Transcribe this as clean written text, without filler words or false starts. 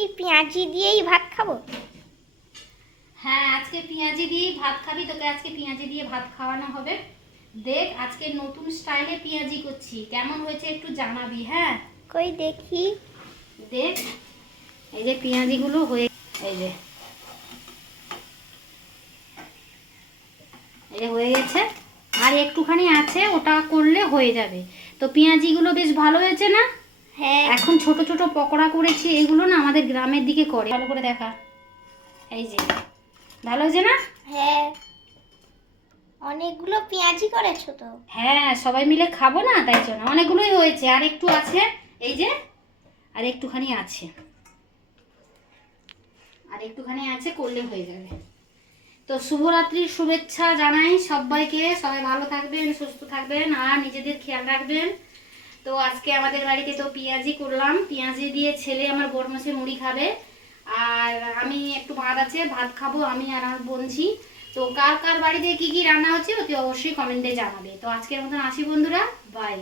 কি পেঁয়াজি দিয়েই ভাত খাবো? হ্যাঁ, আজকে পেঁয়াজি দিয়েই ভাত খাবি। তোকে আজকে পেঁয়াজি দিয়ে ভাত খাওয়ানো হবে। দেখ, আজকে নতুন স্টাইলে পেঁয়াজি করছি, কেমন হয়েছে একটু জানাবি। হ্যাঁ, কই দেখি। দেখ, এই যে পেঁয়াজিগুলো হয়ে, এই যে হয়ে গেছে, আর একটুখানি আছে, ওটা করলে হয়ে যাবে। তো পেঁয়াজিগুলো বেশ ভালো হয়েছে না? হ্যাঁ। এখন ছোট ছোট পকোড়া করেছি, এগুলো না আমাদের গ্রামের দিকে করে। ভালো করে দেখা, এই যে ভালো হয়েছে না? হ্যাঁ, অনেকগুলো পেঁয়াজি করেছো তো। হ্যাঁ, সবাই মিলে খাবো না, তাই জন্য অনেকগুলোই হয়েছে, আর একটু আছে। এই যে আর একটুখানি আছে, করলে হয়ে যাবে। তো শুভরাত্রির শুভেচ্ছা জানাই সবাইকে। সবাই ভালো থাকবেন, সুস্থ থাকবেন, আর নিজেদের খেয়াল রাখবেন। তো আজকে আমাদের বাড়িতে তো পেঁয়াজি করলাম, পেঁয়াজি দিয়ে ছেলে আমার বড় মাসে মুড়ি খাবে, আর আমি একটু ভাত আছে, ভাত খাবো আমি আর আমার বোনঝি। তো কার কার বাড়িতে কি কি রান্না হচ্ছে অতি অবশ্যই কমেন্টে জানাবে। তো আজকের মতন আসি বন্ধুরা, বাই।